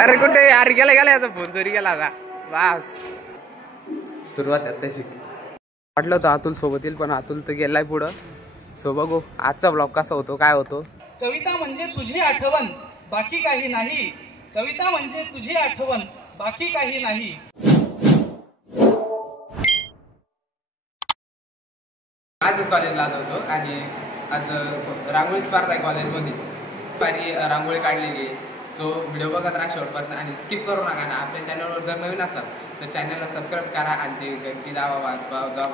अरे कुठे यार गेला गेला याचा फोन चोरी गेला आता बस सुरुवात आहे तशी वाटलं होतं अतुल सोबत येईल पण अतुल तर गेलाय पुढं. सो बघू आजचा ब्लॉग कसा होतो काय होतो. कविता म्हणजे तुझी आठवण बाकी काही नाही. कविता म्हणजे तुझी आठवण बाकी काही नाही. आजच कॉलेजला आलो होतो आणि आज रांगोळी स्पर्धा आहे कॉलेजमध्ये. सारी रांगोळी काढलेली आहे. सो व्हिडिओ बघत राहा शेवटपर्यंत आणि स्किप करू नका. आणि आपल्या चॅनलवर जर नवीन असाल तर चॅनलला सबस्क्राईब करा आणि ती दावा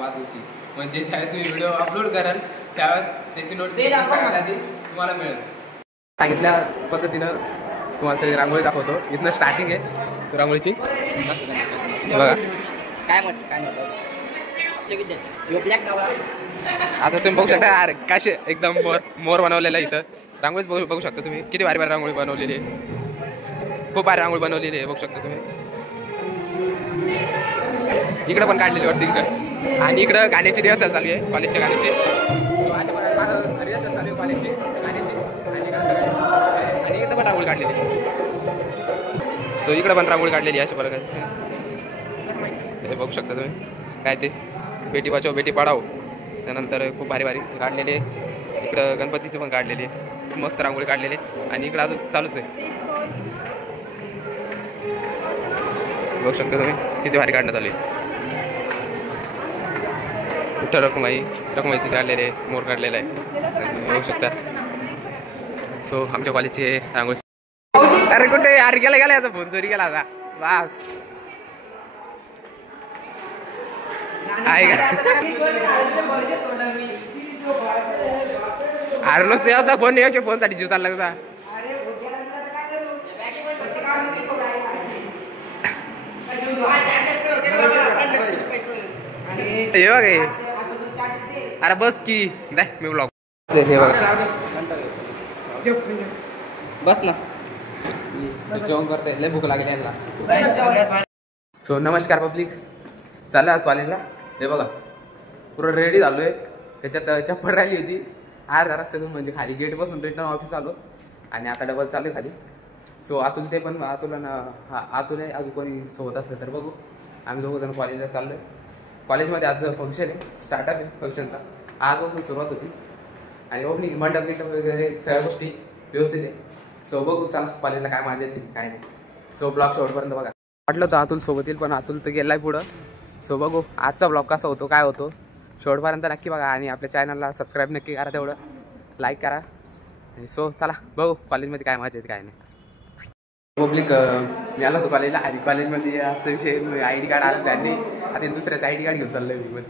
बाजूची म्हणजे ज्यावेळेस मी व्हिडिओ अपलोड करेल त्यावेळेस त्याची नोटिफिकेशन सगळ्यात आधी तुम्हाला मिळेल. सांगितल्या पद्धतीनं तुम्हाला सगळी रांगोळी दाखवतो. इथनं स्टार्टिंग आहे रांगोळीची बघा. काय म्हणतो आता तुम्ही बघू शकता अरे कसे एकदम मोर बनवलेला आहे. इथं रांगोळीच बघू शकता तुम्ही किती भारी भारी रांगोळी बनवलेली आहे. खूप भारी रांगोळी बनवलेली आहे बघू शकता तुम्ही. इकडं पण काढलेली वाटते इकडं. आणि इकडं गाण्याची रिहर्सल चालू आहे कॉलेजच्या गाण्याची. सो अशा प्रकारे माझं रिहर्सल चालू आहे कॉलेजची गाण्याची. आणि इथं पण रांगोळी काढलेली आहे. सो इकडं पण रांगोळी काढलेली आहे अशा प्रकारे हे बघू शकता तुम्ही. काय ते बेटी बचाओ बेटी पढाओ त्यानंतर खूप भारी भारी काढलेले. इकडं गणपतीचे पण काढलेले खूप मस्त रांगोळी काढलेले. आणि इकडं अजून चालूच आहे बघू शकता तुम्ही किती भारी काढणं चालू आहे. विठ्ठल रखुमाईचे काढलेले मोर काढलेला आहे बघू शकता. सो आमच्या कॉलेजचे रांगोळी. अरे कुठे यार गेला गेला याचा फोन चोरी गेला आता बस आहे का. अरे नुसते असा फोन यायचे फोनसाठी जीव चालला तुझा. हे बघ अरे बस की जाय मी ब्लॉग हे बघा बस ना जेवण करते लय भूक लागली यांना. सो नमस्कार पब्लिक चालू आज कॉलेजला. हे बघा पूर्ण रेडी झालो आहे. त्याच्यात चप्पल राहिली होती अर्धा रस्त्यातून म्हणजे खाली गेट बसून रिटर्न ऑफिस आलो आणि आता डबल चालू आहे खाली. सो अतुल ते पण अतुल अतुल आहे अजून कोणी सोबत असलं तर बघू. आम्ही दोघं जण कॉलेजला चाललो आहे. कॉलेजमध्ये आज फंक्शन आहे स्टार्टअप आहे फंक्शनचा. आजपासून सुरुवात होती आणि ओपनिंग मंडप वगैरे सगळ्या गोष्टी व्यवस्थित आहे. सो बघू चला कॉलेजला काय मजा येते काय नाही. सो ब्लॉग शेवटपर्यंत बघा. वाटलं होतं अतुल सोबत येईल पण अतुल तर गेलाय पुढं. सो बघू आजचा ब्लॉग कसा होतो काय होतो शेवटपर्यंत नक्की बघा. आणि आपल्या चॅनलला सबस्क्राईब नक्की करा तेवढं लाईक करा. सो चला बघू कॉलेजमध्ये काय मजा येते काय नाही. पब्लिक मी आलो होतो कॉलेजला आणि कॉलेजमध्ये आजचा विषय ID कार्ड आलं त्यांनी. आता दुसऱ्याचं ID कार्ड घेऊन चाललं मी पण.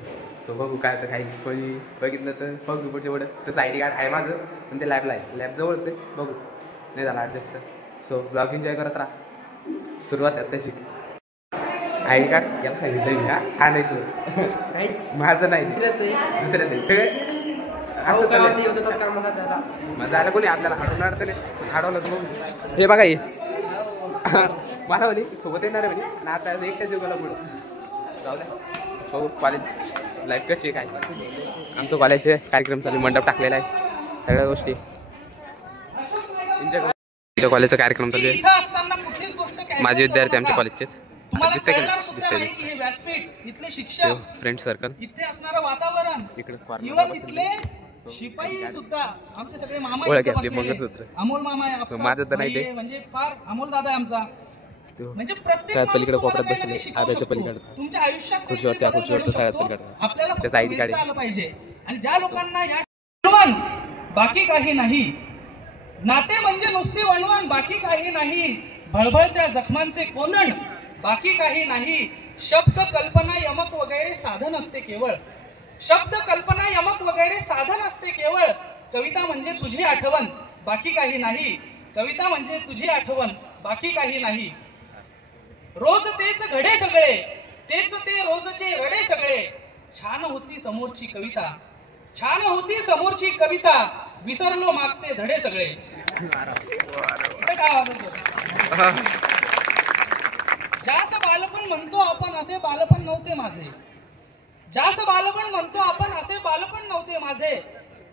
सो बघू काय तर काही कोणी बघितलं तर बघू पुढच्या एवढं तसं ID कार्ड आहे माझं पण ते लॅबला आहे लॅब जवळच आहे बघू नाही झालं ॲडजस्ट. सो ब्लॉग एन्जॉय करत राहा. सुरुवात आहे तशी. ID कार्ड याला सांगितलं मी हा नाही माझं नाही दुसऱ्याचं आहे सगळे माझं आलं कोणी आपल्याला हटवणार तर नाही हटवलं तर हे बघा मला म्हणे सोबत येणार आहे म्हणजे ना आता एकट्याच योगाला पुढं जाऊ द्या बघू कॉलेज लाईफ कशी आहे काय. आमचं कॉलेजचे कार्यक्रम चालू मंडप टाकलेला आहे सगळ्या गोष्टी. आमच्या कॉलेजचा कार्यक्रम चालू आहे. माझे विद्यार्थी आमच्या कॉलेजचेच दिसते का दिसते फ्रेंड सर्कल इथे असणारं वातावरण इकडे शिपाई सुद्धा आमचे सगळे मामा ओळख आपली मंगळसूत्र अमोल मामा आहे माझं तर नाही ते म्हणजे फार अमोल दादा आहे आमचा. म्हणजे सगळ्यात पलीकडे कोपऱ्यात बसले आब्याच्या पलीकडे तुमच्या आयुष्यात खुर्चीवरच्या सगळ्यात पलीकडे आपल्याला त्याचा ID कार्ड आलं पाहिजे. आणि ज्या लोकांना या बाकी काही नाही. नाते म्हणजे नुसती वणवण बाकी काही नाही. भळभळत्या जखमांचे कोंदण बाकी काही नाही. शब्द कल्पना यमक वगैरे साधन असते केवळ. शब्द कल्पना यमक वगैरे साधन असते केवळ. कविता म्हणजे तुझी आठवण बाकी काही नाही. कविता म्हणजे तुझी आठवण बाकी काही नाही. रोज तेच घडे सगळे तेच ते रोजचे रडे सगळे. छान होती समोरची कविता छान होती समोरची कविता. विसरलो मागचे धडे सगळे. काय वाजत जास बालपण म्हणतो आपण असे बालपण नव्हते माझे. जास बालपण म्हणतो आपण असे बालपण नव्हते माझे.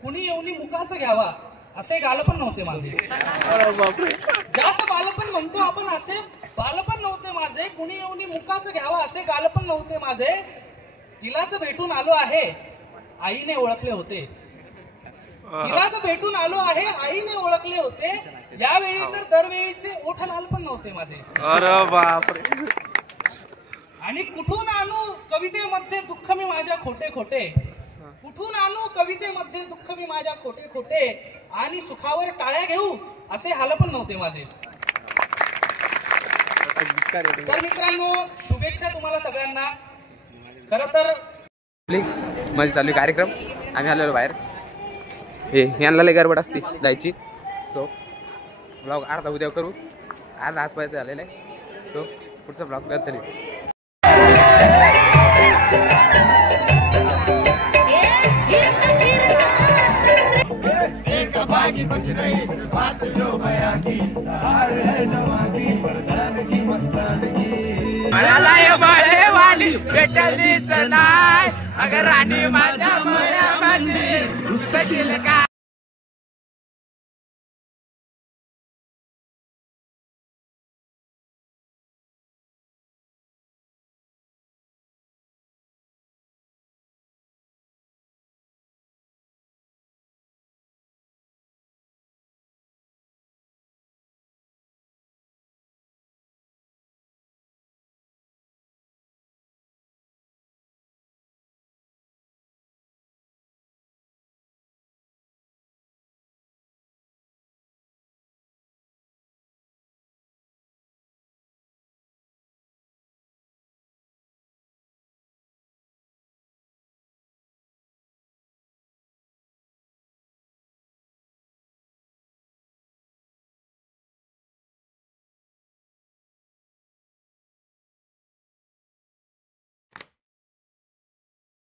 कुणी येऊनी मुखाचं घ्यावा असे गालपण नव्हते माझे. जास बालपण म्हणतो आपण असे बालपण नव्हते माझे, कुणी येऊन मुकाचं घ्यावं असे गालपण नव्हते माझे. तिलाच भेटून आलो आहे आईने ओळखले होते. तिलाच भेटून आलो आहे आईने ओळखले होते. यावेळी तर दरवेळीचे ओठ लाल पण नव्हते माझे. अरे बापरे. आणि कुठून आणू कवितेमध्ये दुःख मी माझ्या खोटे खोटे, कुठून आणू कवितेमध्ये दुःख मी माझ्या खोटे खोटे, आणि सुखावर टाळ्या घेऊ असे हाल पण नव्हते माझे. तर मित्रांनो, शुभेच्छा तुम्हाला सगळ्यांना. खर तर मध्ये चालू कार्यक्रम, आम्ही आलेलो बाहेर. हे यांना लय गडबड असते जायची. सो ब्लॉग अर्धा उद्या करू, आजपर्यंत झालेलं आहे. सो पुढचा ब्लॉग तरी एक बागी कुछ नहीं, बात जो बया की, हार है जवानी, मर्दानगी मस्तानगी. मला बाळे वाली भेटलीच नाय, अगर राणी माझ्या मनामध्ये रुसशील का.